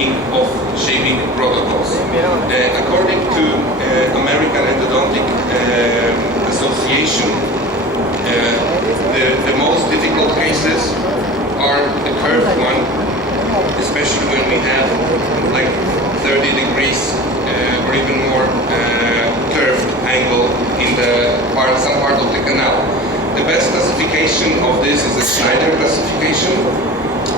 thinking of shaping protocols. According to American Endodontic Association, the most difficult cases are the curved one, especially when we have like 30 degrees or even more curved angle in some part of the canal. The best classification of this is the Schneider classification,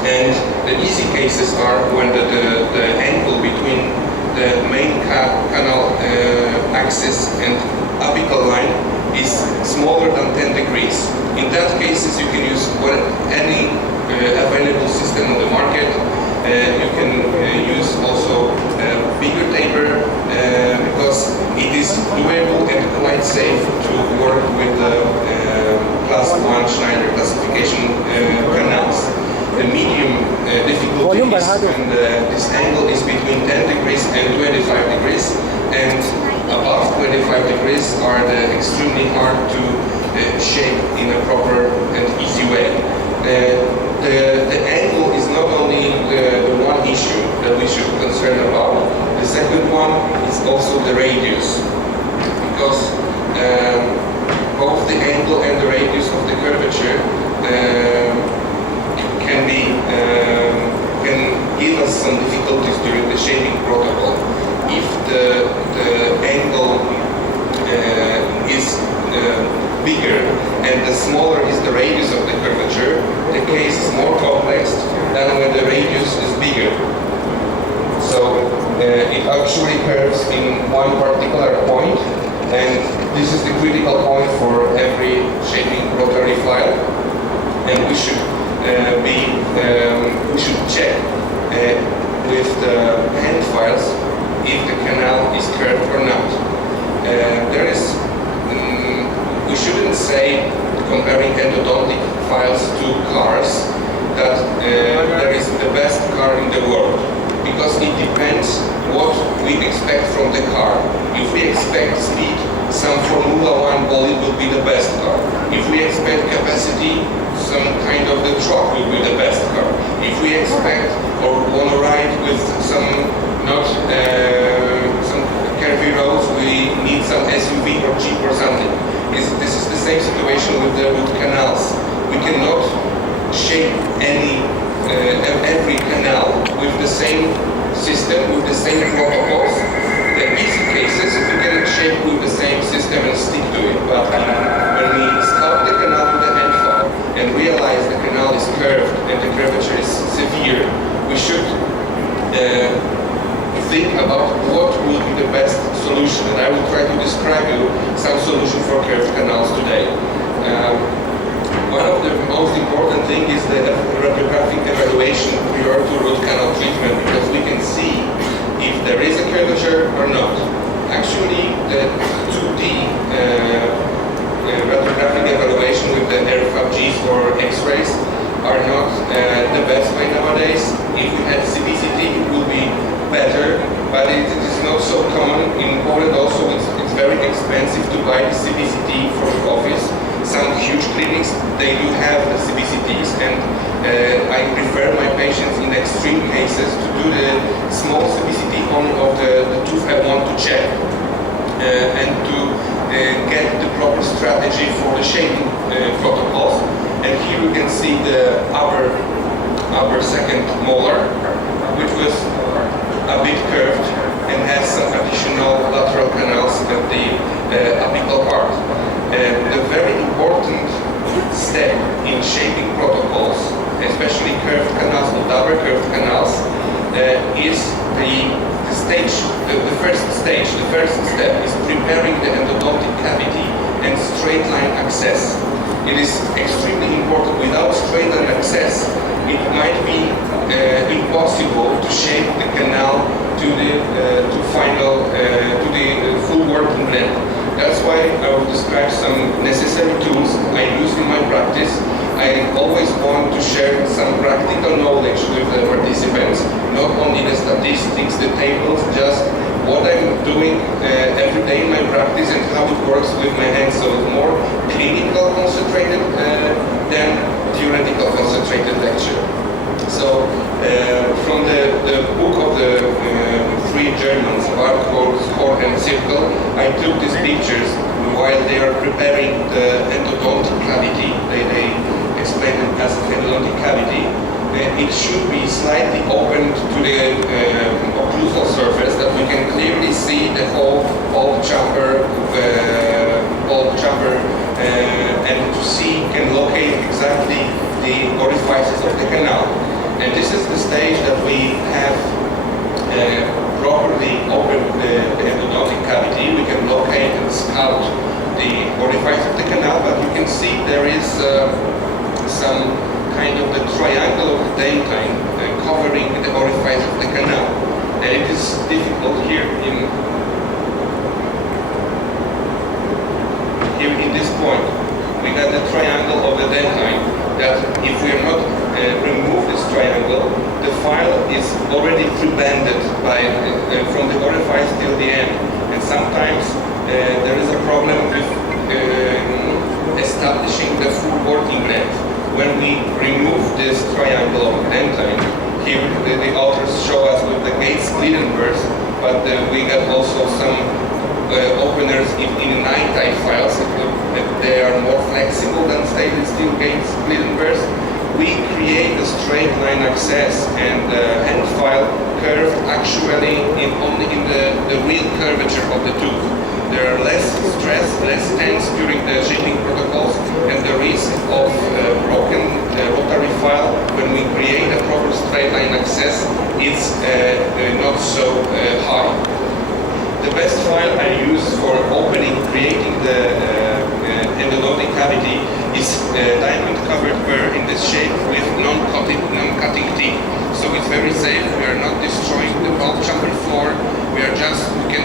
and the easy cases are when the angle between the main canal axis and apical line is smaller than 10 degrees. In that cases, you can use any available system on the market. You can use also bigger taper because it is doable and quite safe to work with the class 1 Schneider classification canals. The medium difficulty is when this angle is between 10 degrees and 25 degrees, and above 25 degrees are extremely hard to shape in a proper and easy way. The angle is not only the one issue that we should concern about. The second one is also the radius, because both the angle and the radius of the curvature can give us some difficulties during the shaping protocol. If the angle is bigger and the smaller is the radius of the curvature, the case is more complex than when the radius is bigger. So it actually curves in one particular point, and this is the critical point for every shaping rotary file, and we should check with the hand files if the canal is curved or not. We shouldn't say, comparing endodontic files to cars, that there is the best car in the world, because it depends what we expect from the car. If we expect speed, some Formula 1 bolide will be the best car. If we expect capacity, some kind of the truck will be the best car. If we expect or want to ride with some curvy roads, we need some SUV or Jeep or something. This is the same situation with the root canals. We cannot shape every canal with the same system, with the same protocols. The easy cases we can shape with the same system and stick to it. But when we sculpt the canal with the hand file and realize the canal is curved and the curvature is severe, we should think about what will be the best solution, and I will try to describe you some solution for curved canals today. One of the most important things is the radiographic evaluation prior to root canal treatment, because we can see if there is a curvature or not. Actually, the 2D radiographic evaluation with the RFG or X-rays are not the best way nowadays. If we had CBCT, it would be better, but it is not so common. In Poland also, it's very expensive to buy the CBCT for the office. Some huge clinics, they do have the CBCTs, and I prefer my patients in extreme cases to do the small CBCT only of the tooth I want to check, and to get the proper strategy for the shaping protocols. And here you can see the upper second molar, which was a bit curved and has some additional lateral canals at the apical part. The very important step in shaping protocols, especially curved canals or double curved canals, is the first stage. The first step is preparing the endodontic cavity and straight line access. It is extremely important. Without straight line access, it might be impossible to shape the canal to the full working length. That's why I will describe some necessary tools I use in my practice. I always want to share some practical knowledge with the participants, not only the statistics, the tables, just what I'm doing every day in my practice and how it works with my hands. So more clinical concentrated than theoretical concentrated lecture. So from the book of the three Germans, Bartholz, Horn and Zirkel, I took these pictures while they are preparing the endodontic cavity. They explain it as endodontic cavity. It should be slightly opened to the occlusal surface that we can clearly see the whole bulb chamber, and to see can locate exactly the orifices of the canal. And this is the stage that we have properly opened the endodontic cavity. We can locate and scout the orifice of the canal, but you can see there is some kind of the triangle of the dentine covering the orifice of the canal. And it is difficult here in this point. We got the triangle of the dentine that if we are not remove this triangle, the file is already pre-banded by from the orifice till the end. And sometimes there is a problem with establishing the full working length. When we remove this triangle of dentine, here the authors show us with the Gates-Gleidenberg, but we got also some openers in nine-type files. They are more flexible than stainless steel Gates-Gleidenberg. We create a straight line access and hand file curved actually only in the real curvature of the tooth. There are less stress, less tense during the shaping protocols, and the risk of broken rotary file when we create a proper straight line access is not so high. The best file I use for creating the endodontic cavity is diamond covered burr in this shape with non-cutting teeth. So it's very safe. We are not destroying the bulb chamber floor. We can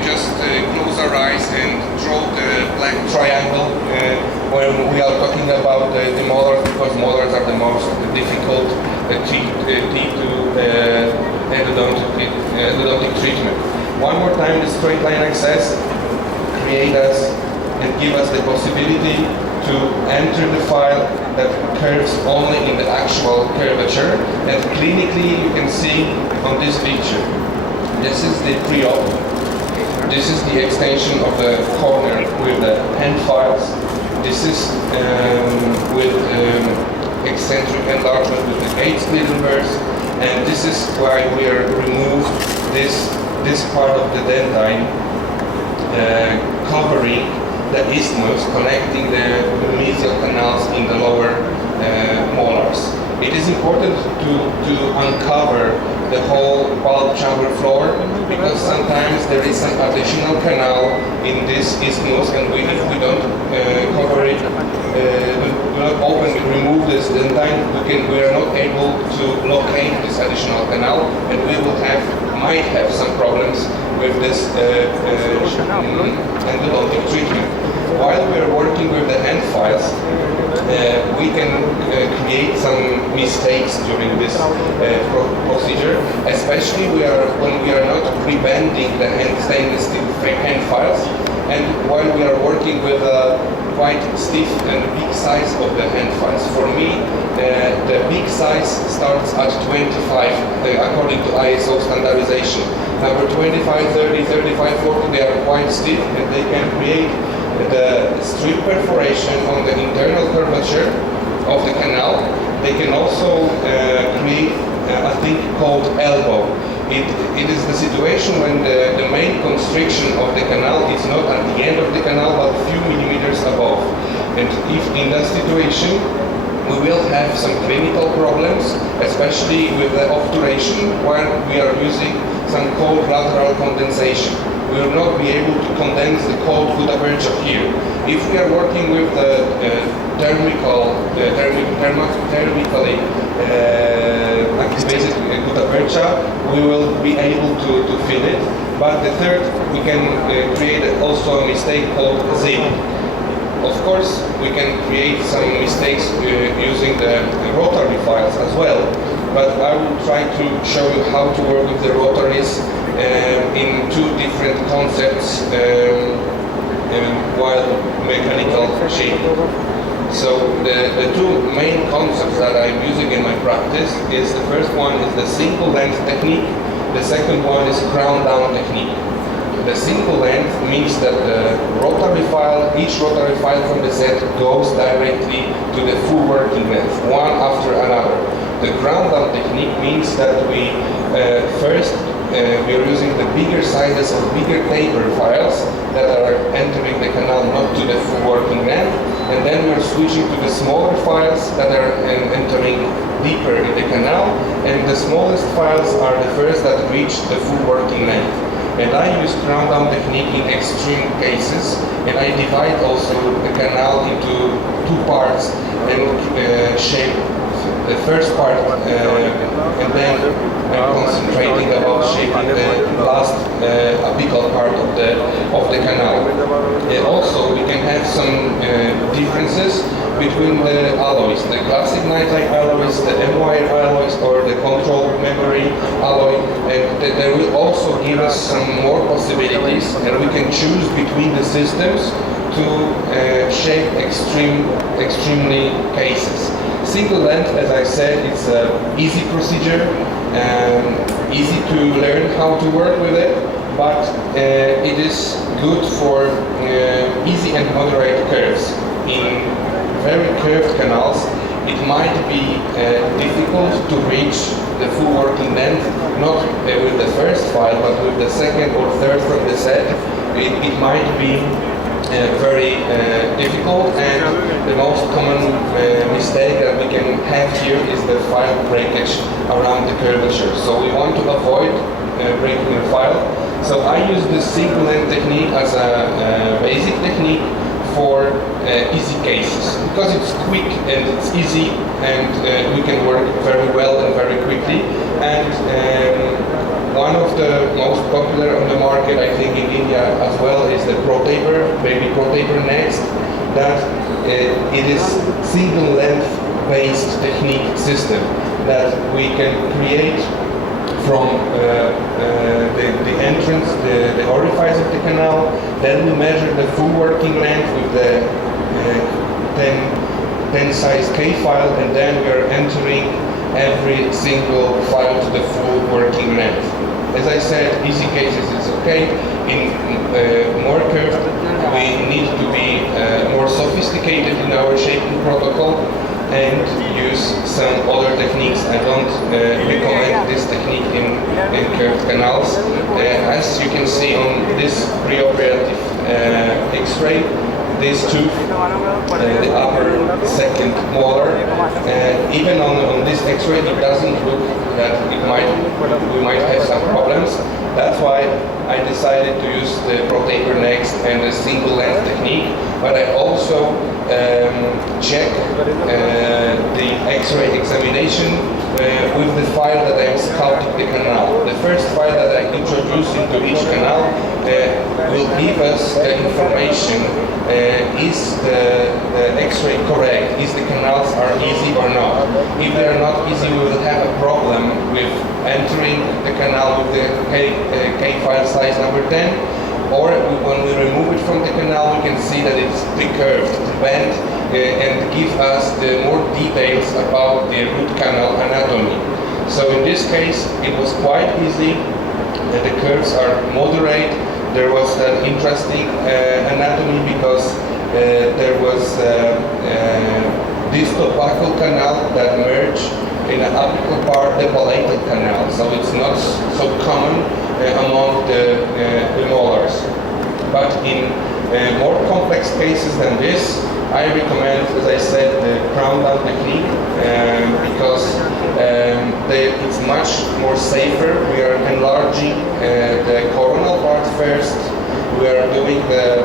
just close our eyes and draw the black triangle when we are talking about the molars, because molars are the most difficult teeth to endodontic treatment. One more time, the straight line access create us and give us the possibility to enter the file that curves only in the actual curvature, and clinically you can see on this picture. This is the pre-op. This is the extension of the corner with the hand files. This is with eccentric enlargement with the Gates-Gleidenberg, and this is why we are removed this part of the dentine covering the isthmus connecting the mesial canals in the lower molars. It is important to uncover the whole bulb chamber floor, because sometimes there is an additional canal in this isthmus, and if we don't cover it, do not open, remove this dentine, we are not able to locate this additional canal, and we might have some problems with this endodontic treatment. While we are working with the hand files, we can create some mistakes during this procedure, especially when we are not pre-bending the stainless steel hand files, and while we are working with a quite stiff and big size of the hand files. For me, the big size starts at 25 according to ISO standardization. Number 25, 30, 35, 40, they are quite stiff, and they can create the strip perforation on the internal curvature of the canal. They can also create a thing called elbow. It is the situation when the main constriction of the canal is not at the end of the canal but a few millimeters above. And if in that situation we will have some clinical problems, especially with the obturation while we are using some cold lateral condensation. We will not be able to condense the cold gutta percha here. If we are working with the thermically activated gutta percha, we will be able to fill it. But the third, we can create also a mistake called zip. Of course, we can create some mistakes using the rotary files as well, but I will try to show you how to work with the rotaries in two different concepts while mechanical shaping. So the two main concepts that I'm using in my practice is the first one is the single length technique, the second one is crown down technique. The single length means that the rotary file, each rotary file from the set goes directly to the full working length, one after another. The crown down technique means that we we are using the bigger sizes or bigger taper files that are entering the canal not to the full working length, and then we are switching to the smaller files that are entering deeper in the canal, and the smallest files are the first that reach the full working length. And I use crown down technique in extreme cases, and I divide also the canal into two parts and shape the first part, and then I'm concentrating about shaping the last apical part of the canal. Also, we can have some differences between the alloys, the classic nitride alloys, the M-wire alloys, or the control memory alloy, and they will also give us some more possibilities, and we can choose between the systems to shape extremely cases. Single length, as I said, it's an easy procedure, easy to learn how to work with it, but it is good for easy and moderate curves. In very curved canals, it might be difficult to reach the full working length, not with the first file, but with the second or third from the set. It might be very difficult, and the most common mistake that we can have here is the file breakage around the curvature. So we want to avoid breaking the file. So I use the single length technique as a basic technique for easy cases, because it's quick and it's easy, and we can work very well and very quickly. And one of the most popular on the market, I think in India as well, is the ProTaper, Baby ProTaper Next. That it is single length based technique system that we can create from the entrance, the orifice of the canal. Then we measure the full working length with the 10 size K file, and then we are entering every single file to the full working length. As I said, easy cases is okay. In more curved, we need to be more sophisticated in our shaping protocol and use some other techniques. I don't recommend this technique in curved canals. As you can see on this preoperative X-ray, this tooth, the upper second molar, even on this X-ray, it doesn't look that we might have some problems. That's why I decided to use the ProTaper Next and the single length technique. But I also check the X-ray examination with the file that I'm sculpting the canal. The first file that I introduce into each canal will give us the information, is the X-ray correct, is the canals are easy or not. If they are not easy, we will have a problem with entering the canal with the K file size number 10. Or when we remove it from the canal, we can see that it's recurved, bent, and give us the more details about the root canal anatomy. So in this case, it was quite easy. The curves are moderate. There was an interesting anatomy because there was distal buccal canal that merged in an apical part, the palatal canal. So it's not so common among the molars. But in more complex cases than this, I recommend, as I said, the crown down technique because it's much more safer. We are enlarging the coronal part first. We are doing the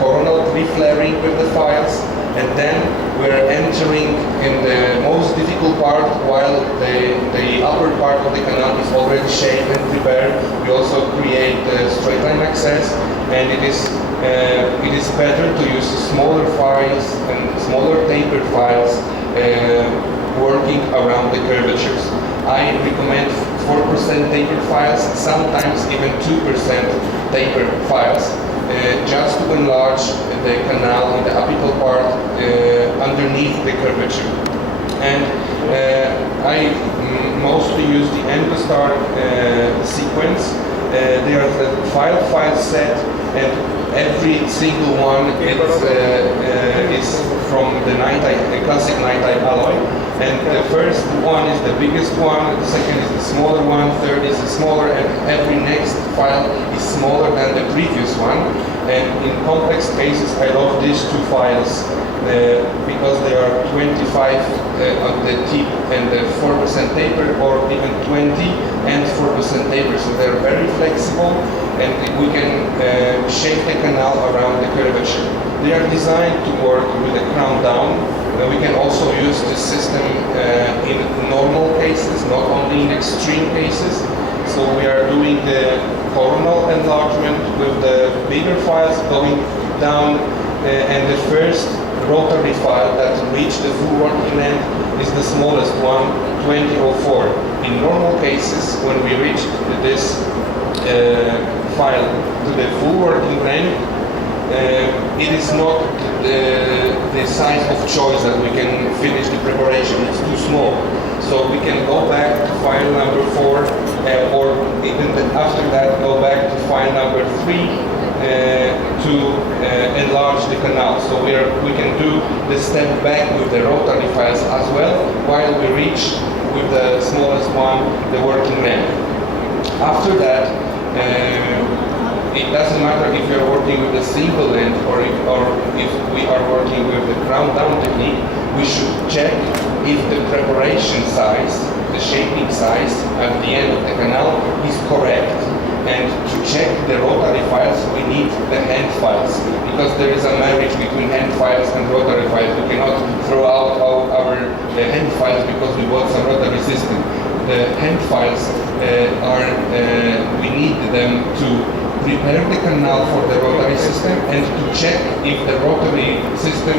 coronal reflaring with the files, and then we're entering in the most difficult part while the upper part of the canal is already shaped and prepared. We also create the straight line access, and it is better to use smaller files and smaller tapered files working around the curvatures. I recommend 4% tapered files, sometimes even 2% tapered files. just to enlarge the canal in the apical part underneath the curvature. And I mostly use the Endostar sequence. They are the file set, and every single one is from the classic night-type alloy. And the first one is the biggest one, the second is the smaller one, third is the smaller, and every next file is smaller than the previous one. And in complex cases, I love these two files because they are 25 on the tip and the 4% taper, or even 20 and 4% taper. So they're very flexible, and we can shape the canal around the curvature. They are designed to work with the crown down. We can also use this system in normal cases, not only in extreme cases. So we are doing the coronal enlargement with the bigger files going down, and the first rotary file that reached the full working length is the smallest one, 2004. In normal cases, when we reach this file to the full working length, it is not the size of choice that we can finish the preparation. It's too small. So we can go back to file number 4, or even after that go back to file number 3 to enlarge the canal. So we can do the step back with the rotary files as well, while we reach with the smallest one the working length. After that, it doesn't matter if you're working with a single length or if we are working with the crown down technique. We should check if the preparation size, the shaping size at the end of the canal is correct. And to check the rotary files, we need the hand files, because there is a marriage between hand files and rotary files. We cannot throw out our hand files because we bought some rotary system. The hand files we need them to prepare the canal for the rotary system and to check if the rotary system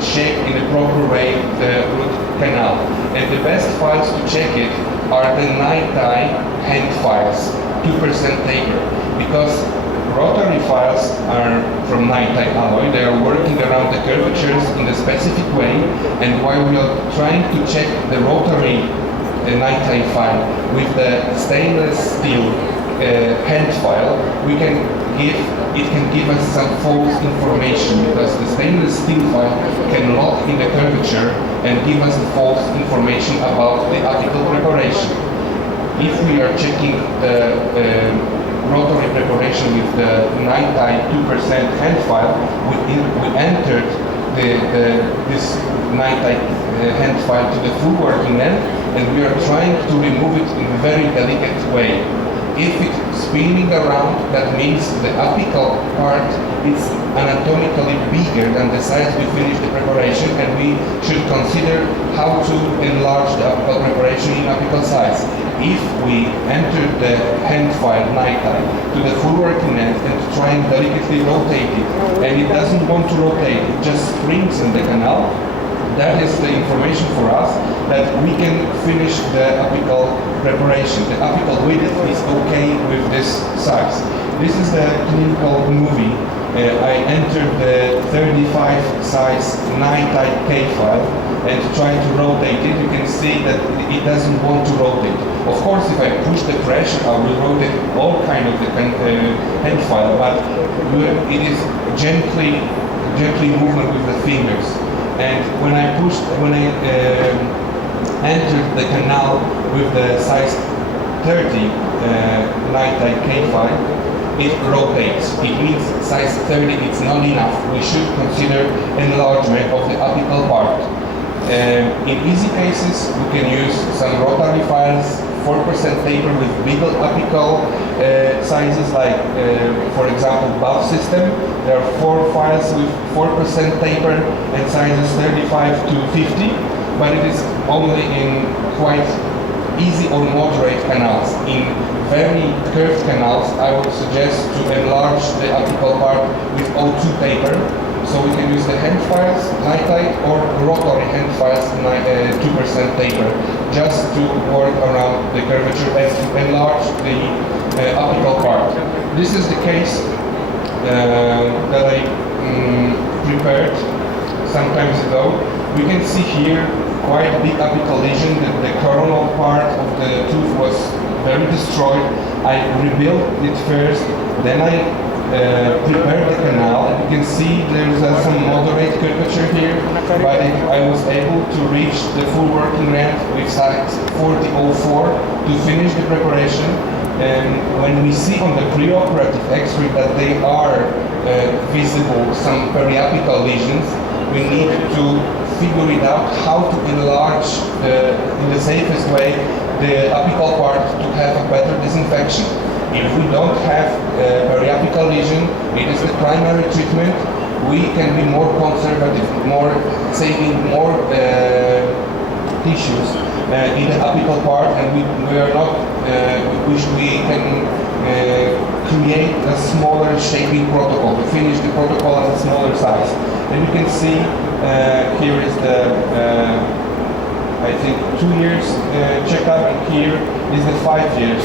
shape in a proper way the root canal. And the best files to check it are the night-type hand files, 2% taper, because rotary files are from night-type alloy. They are working around the curvatures in a specific way, and while we are trying to check the rotary night-type file with the stainless steel hand file, it can give us some false information, because the stainless steel file can lock in the curvature and give us false information about the apical preparation. If we are checking the rotary preparation with the night-type 2% hand file, we entered this night-type hand file to the full working length, and we are trying to remove it in a very delicate way. If it's spinning around, that means the apical part is anatomically bigger than the size we finished the preparation, and we should consider how to enlarge the apical preparation in apical size. If we enter the hand file night-type to the full working length and try and delicately rotate it, and it doesn't want to rotate, it just springs in the canal, that is the information for us that we can finish the apical preparation. The apical width is okay with this size. This is the clinical movie. I entered the 35 size night-type K file and try to rotate it. You can see that it doesn't want to rotate. Of course, if I push the pressure, I will rotate all kind of the hand file, but it is gently movement with the fingers. And when I entered the canal with the size 30 night-type K file, it rotates. It means size 30 is not enough. We should consider enlargement of the apical part. In easy cases, we can use some rotary files, 4% taper with bigger apical sizes, like for example BUF system. There are 4 files with 4% taper and sizes 35 to 50, but it is only in quite easy or moderate canals. In very curved canals, I would suggest to enlarge the apical part with O2 taper. So we can use the hand files, night-type, or rotary hand files, 2% taper, just to work around the curvature and to enlarge the apical part. This is the case that I prepared some times ago. We can see here quite big apical lesion. The coronal part of the tooth was very destroyed. I rebuilt it first, then I prepared the canal. You can see there's some moderate curvature here, but I was able to reach the full working length with size 4004 to finish the preparation. And when we see on the preoperative X-ray that they are visible some periapical lesions, we need to figure it out how to enlarge in the safest way the apical part to have a better disinfection. If we don't have periapical lesion, it is the primary treatment. We can be more conservative, more saving more tissues in the apical part, and we are not. We can create a smaller shaping protocol to finish the protocol at a smaller size. And you can see here is the I think 2 years checkup, and here is the 5 years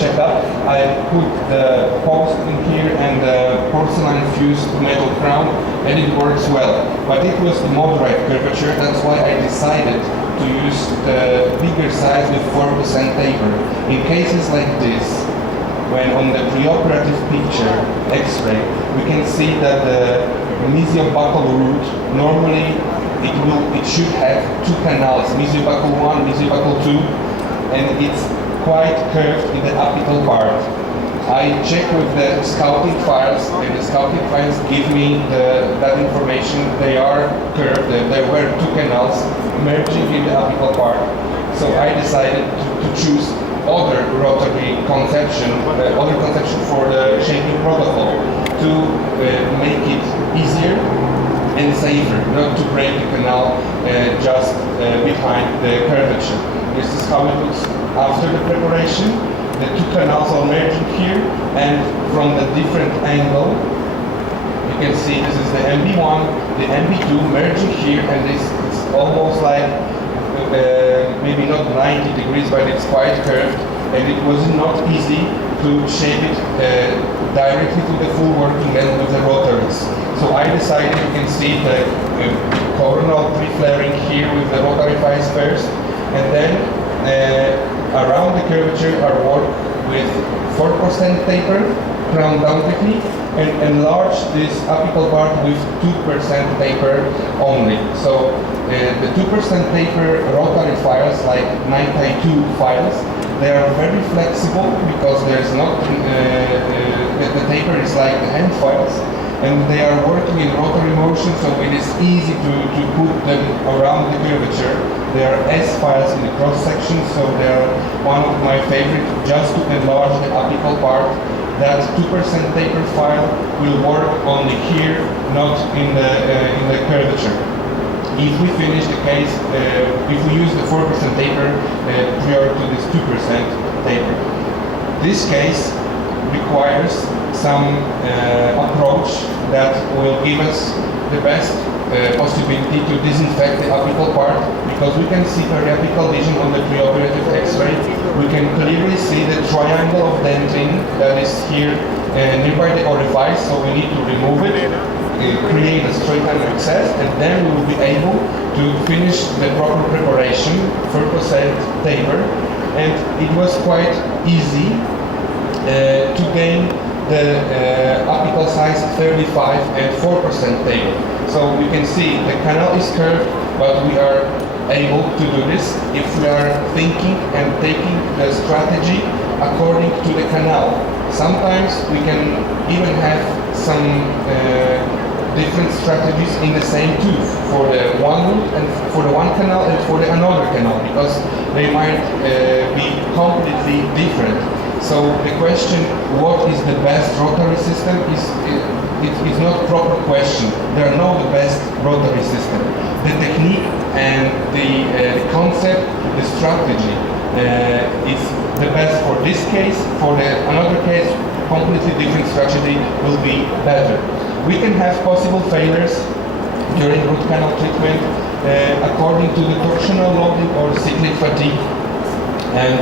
checkup. I put the post in here and the porcelain fused metal crown, and it works well. But it was moderate curvature, that's why I decided to use the bigger size with 4% taper. In cases like this, when on the preoperative picture, X-ray, we can see that the mesiobuccal root normally it should have two canals, mesiobuccal 1, mesiobuccal 2, and it's quite curved in the apical part. I check with the scouting files, and the scouting files give me that information. They are curved, there were two canals merging in the apical part. So I decided to choose other rotary conception, for the shaping protocol to make it easier and safer, not to break the canal just behind the curvature. This is how it looks after the preparation. The two canals are merging here, and from the different angle, you can see this is the MB1, the MB2 merging here, and this is almost like maybe not 90 degrees, but it's quite curved, and it was not easy to shape it directly to the full working length with the rotaries. So I decided, you can see the coronal pre-flaring here with the rotary files first, and then around the curvature I work with 4% taper, crown down technique, and enlarge this apical part with 2% taper only. So the 2% taper rotary files, like 9x2 files, they are very flexible because there's not, the taper is like the hand files, and they are working in rotary motion, so it is easy to put them around the curvature. They are S files in the cross section, so they are one of my favorite just to enlarge the apical part. That 2% taper file will work only here, not in the curvature. If we finish the case, if we use the 4% taper prior to this 2% taper. This case requires some approach that will give us the best possibility to disinfect the apical part, because we can see periapical lesion on the preoperative X-ray. We can clearly see the triangle of dentin that is here nearby the orifice, so we need to remove it, create a straight line access, and then we will be able to finish the proper preparation, 4% taper. And it was quite easy to gain the apical size 35 and 4% taper. So you can see the canal is curved, but we are able to do this if we are thinking and taking the strategy according to the canal. Sometimes we can even have some different strategies in the same tooth for the one root and for the one canal and for the another canal, because they might be completely different. So the question, what is the best rotary system, is not a proper question. There are no the best rotary system. The technique and the concept, the strategy is the best for this case. For another case, completely different strategy will be better. We can have possible failures during root canal treatment according to the torsional loading or cyclic fatigue. And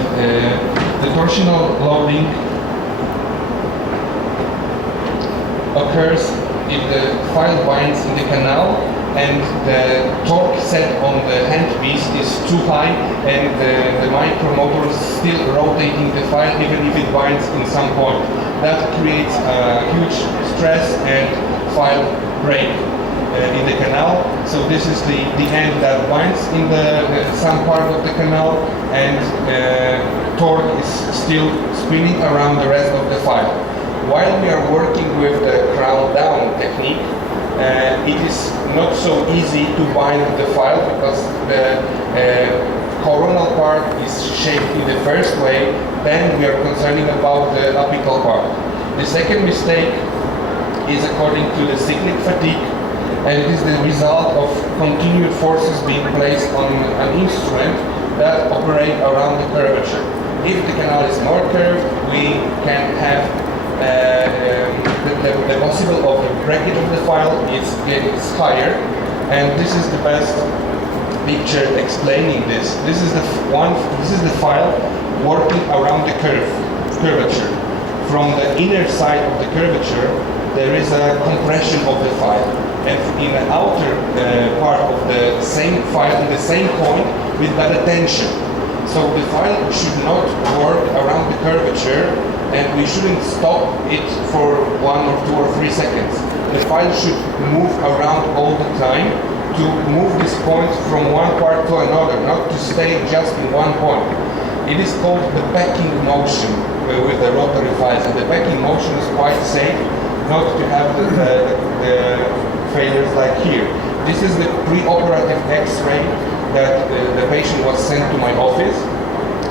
the torsional loading occurs if the file binds in the canal and the torque set on the handpiece is too high and the micromotor is still rotating the file even if it binds in some point. That creates huge stress and file break in the canal. So this is the end that binds in some part of the canal, and torque is still spinning around the rest of the file. While we are working with the crown down technique, it is not so easy to bind the file because the coronal part is shaped in the first way, then we are concerning about the apical part. The second mistake is according to the cyclic fatigue, and it is the result of continued forces being placed on an instrument that operate around the curvature. If the canal is more curved, we can have the possible of the breakage of the file is higher, and this is the best picture explaining this. This is the file working around the curvature. From the inner side of the curvature, there is a compression of the file, and in the outer part of the same file, in the same point, we've got a tension. So the file should not work around the curvature, and we shouldn't stop it for 1 or 2 or 3 seconds. The file should move around all the time to move this point from one part to another, not to stay just in one point. It is called the packing motion with the rotary files, and the packing motion is quite safe not to have the failures like here. This is the pre-operative X-ray that the patient was sent to my office,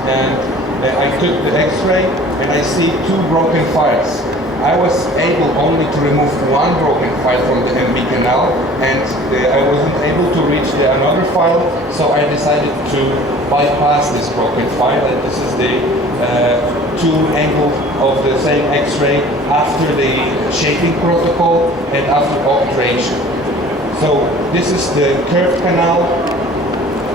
and I took the X-ray and I see 2 broken files. I was able only to remove 1 broken file from the MB canal, and I wasn't able to reach another file, so I decided to bypass this broken file, and this is the 2 angles of the same X-ray after the shaping protocol and after obturation. So this is the curved canal,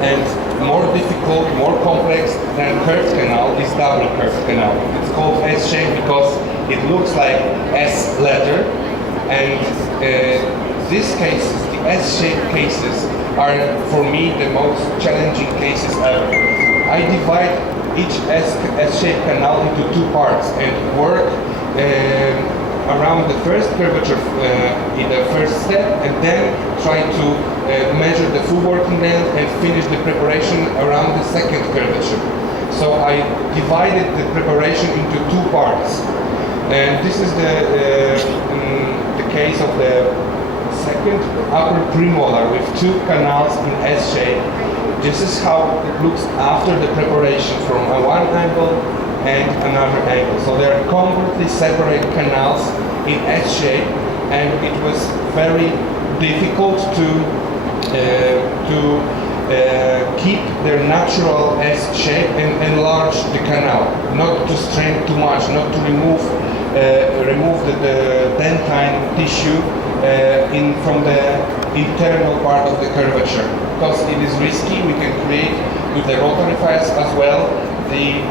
and more difficult, more complex than curved canal is double curved canal. It's called S-shape because it looks like S letter, and these cases, the S-shaped cases, are for me the most challenging cases ever. I divide each S-shaped canal into 2 parts and work around the first curvature in the first step, and then try to measure the full working length and finish the preparation around the second curvature. So I divided the preparation into 2 parts, and this is the case of the second upper premolar with 2 canals in S shape. This is how it looks after the preparation from one angle and another angle. So they are completely separate canals in S shape, and it was very difficult to keep their natural S shape and enlarge the canal, not to strain too much, not to remove the dentine tissue from the internal part of the curvature, because it is risky. We can create with the rotary files as well the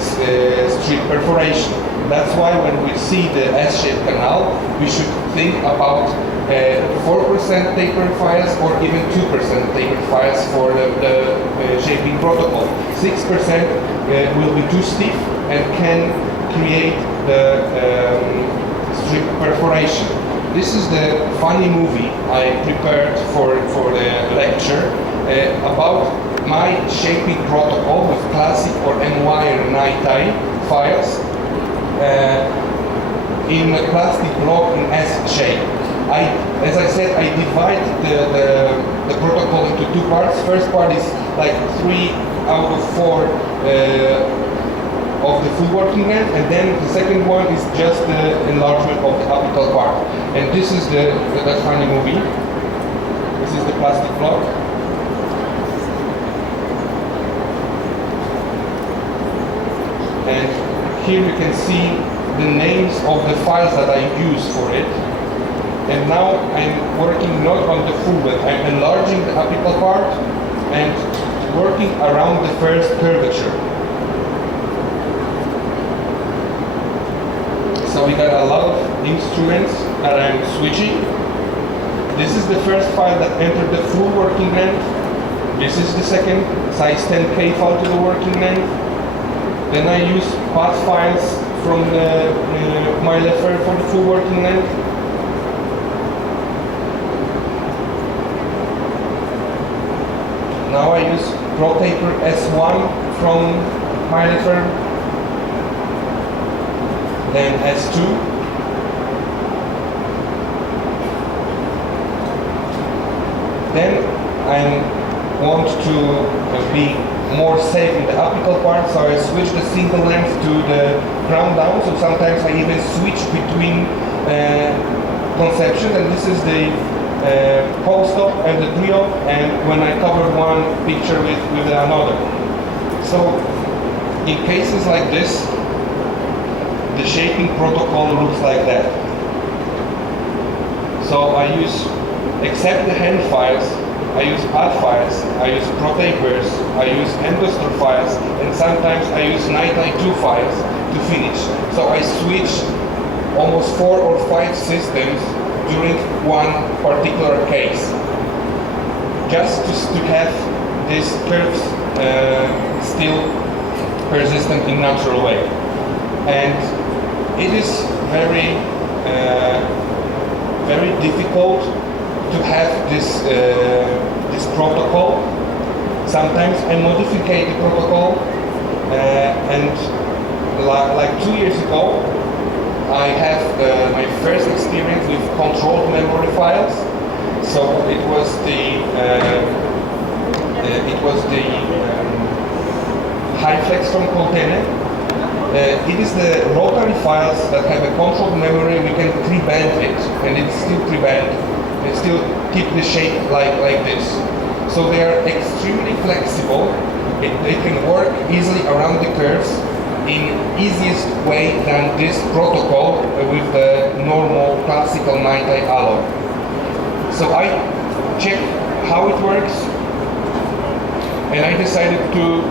strip perforation. That's why when we see the S-shaped canal, we should think about 4% tapered files or even 2% tapered files for the shaping protocol. 6% will be too stiff and can create the strip perforation. This is the funny movie I prepared for the lecture about my shaping protocol with classic or N-wire NiTi files in a plastic block in S shape. As I said, I divide the protocol into 2 parts. First part is like 3 out of 4 of the full working length, and then the second one is just the enlargement of the apical part. And this is that funny movie. This is the plastic block. And here you can see the names of the files that I use for it. And now I'm working not on the full, but I'm enlarging the apical part and working around the first curvature. So we got a lot of instruments that I'm switching. This is the first file that entered the full working length. This is the second size 10K file to the working length. Then I use path files from the MyLeffer for the full working length. Now I use ProTaper S1 from MyLeffer, then S2. Then I want to be more safe in the apical part, so I switch the single length to the crown down. So sometimes I even switch between conceptions, and this is the post-op and the pre-op, and when I cover one picture with another. So in cases like this, the shaping protocol looks like that. So I use, except the hand files, I use path files, I use ProTapers, I use Endostor files, and sometimes I use NiTi2 files to finish. So I switch almost 4 or 5 systems during one particular case, just to have these curves still persistent in natural way. And it is very very difficult to have this protocol. Sometimes I modify the protocol, and like 2 years ago I have my first experience with controlled memory files. So it was the HyFlex from Coltene. It is the rotary files that have a controlled memory. We can pre-bend it, and it's still pre-bend. It still keep the shape like this. So they are extremely flexible. They can work easily around the curves in easiest way than this protocol with the normal classical NiTi alloy. So I checked how it works, and I decided to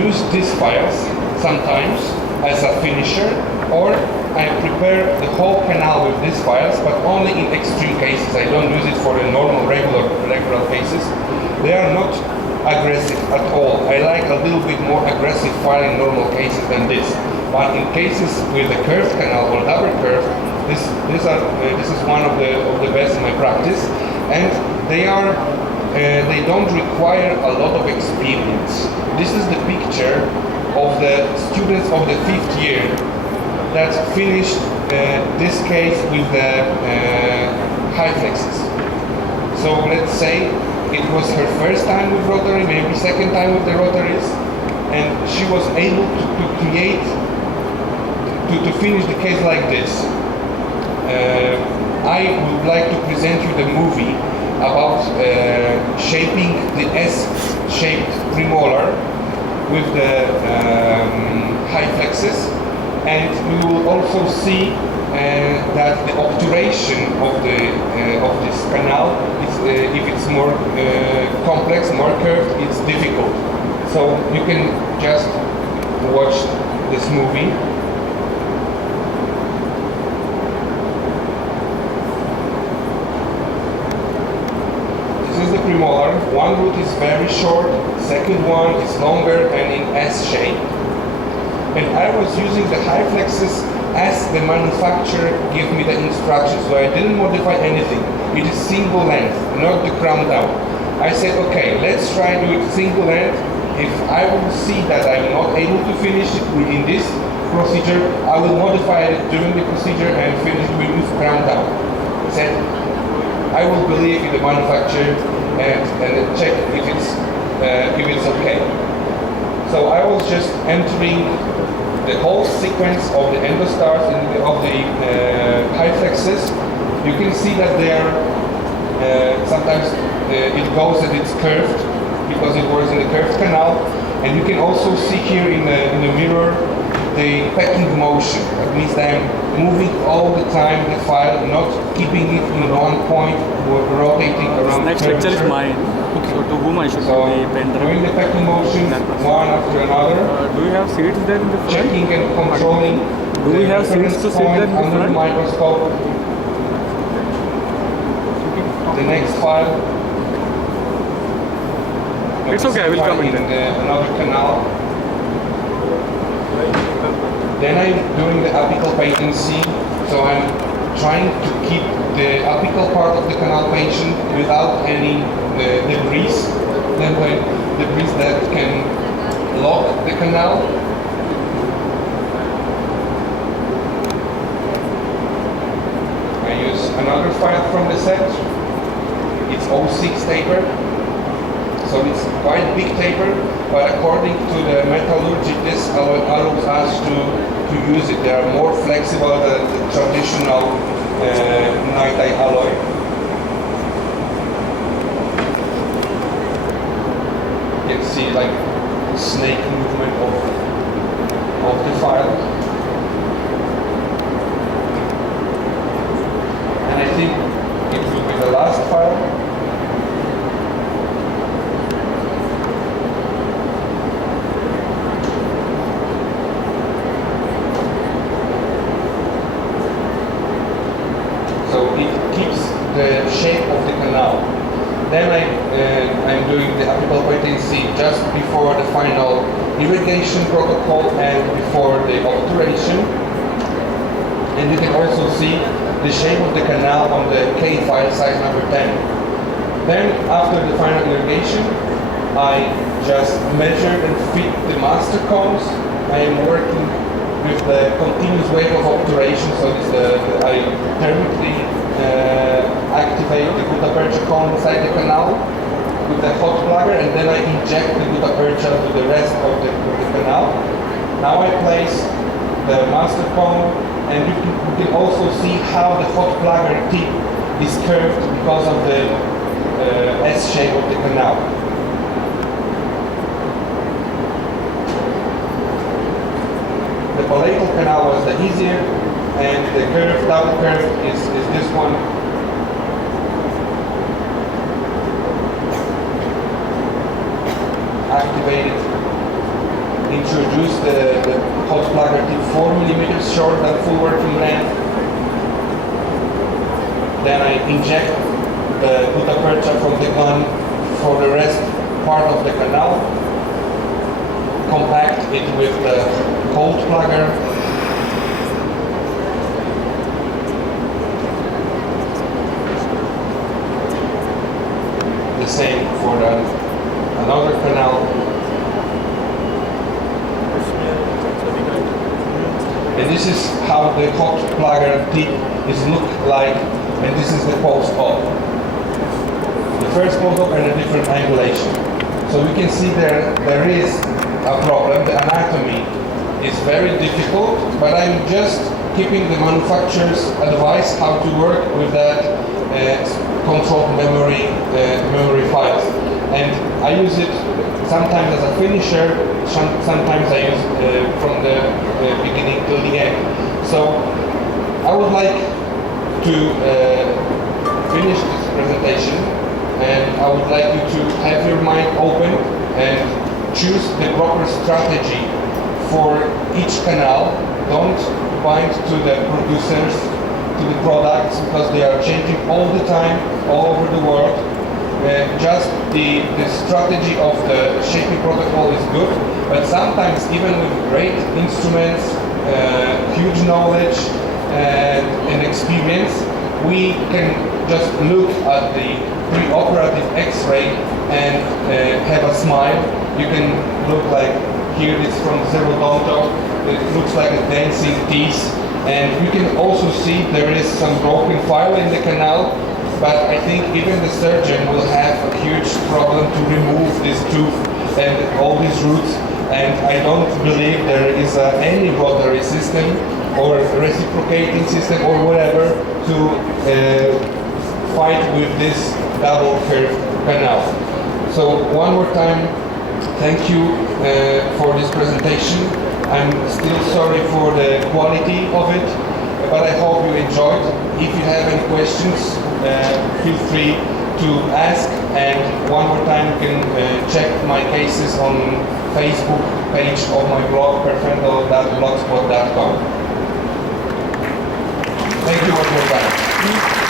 use these files sometimes as a finisher, or I prepare the whole canal with these files, but only in extreme cases. I don't use it for the normal regular cases. They are not aggressive at all. I like a little bit more aggressive file in normal cases than this. But in cases with a curved canal or double curve, this is one of the best in my practice, and they don't require a lot of experience. This is the picture of the students of the 5th year that finished this case with the HyFlexes. So let's say it was her first time with rotary, maybe second time with the rotaries, and she was able to create, to finish the case like this. I would like to present you the movie about shaping the S-shaped premolar with the HyFlexes, and we will also see that the obturation of this canal is, if it's more complex, more curved, it's difficult. So you can just watch this movie. This is the premolar. One root is very short, second one is longer and in S shape. And I was using the HyFlexes as the manufacturer gave me the instructions, so I didn't modify anything. It is single length, not the crown down. I said, okay, let's try to do it single length. If I will see that I'm not able to finish it within this procedure, I will modify it during the procedure and finish with crown down. I said, I will believe in the manufacturer and check if it's okay. So I was just entering the whole sequence of the endostars of the HyFlexes. You can see that they are sometimes it goes that it's curved because it was in the curved canal, and you can also see here in the mirror the packing motion. That means that I'm moving all the time the file, not keeping it in one point, or rotating around. Next lecture is mine. So to whom I should be pen drive? Doing the packing motion one after another. Do you have seats there in the front? Checking and controlling Do we have seats to sit there in the under the front? microscope. The next file. It's okay, I will come in then. Another canal. Then I'm doing the apical patency, so I'm trying to keep the apical part of the canal patient without any debris, debris that can lock the canal. I use another file from the set. It's 06 taper, so it's quite big taper, but according to the metallurgy, this allows us to use it. They are more flexible than the traditional Nitide alloy. You can see like snake movement of the file. And I think it will be the last file. So it keeps the shape of the canal. Then I'm doing the apical patency just before the final irrigation protocol and before the obturation. And you can also see the shape of the canal on the K file size number 10. Then after the final irrigation, I just measure and fit the master cones. I am working with the continuous wave of obturation, so I thermically activate the gutta percha cone inside the canal with the hot plugger, and then I inject the gutta percha to the rest of the canal. Now I place the master cone, and you can also see how the hot plugger tip is curved because of the S shape of the canal. The palatal canal was the easier, and the curve, double curve, is this one. Activated. Introduce the hot plugger tip 4 mm short than full working length. Then I inject the gutta percha from the gun for the rest part of the canal. Compact it with the cold plugger. The same for another canal. And this is how the hot plugger tip is look like, and this is the post-op. The first post-op and a different angulation. So we can see there is a problem. The anatomy is very difficult, but I'm just keeping the manufacturer's advice how to work with that controlled memory files. And I use it sometimes as a finisher, sometimes I use from the beginning till the end. So I would like to finish this presentation, and I would like you to have your mind open and choose the proper strategy for each canal. Don't bind to the producers, to the products, because they are changing all the time, all over the world. Just the strategy of the shaping protocol is good, but sometimes even with great instruments, huge knowledge and experience, we can just look at the pre-operative X-ray and have a smile. You can look like, here it's from Zerodonto, it looks like a dancing teeth, and you can also see there is some broken file in the canal. But I think even the surgeon will have a huge problem to remove this tooth and all these roots, and I don't believe there is any rotary system or reciprocating system or whatever to fight with this double curved canal. So one more time, thank you for this presentation. I'm still sorry for the quality of it, but I hope you enjoyed. If you have any questions, feel free to ask. And one more time, you can check my cases on Facebook page of my blog, perfendo.blogspot.com. Me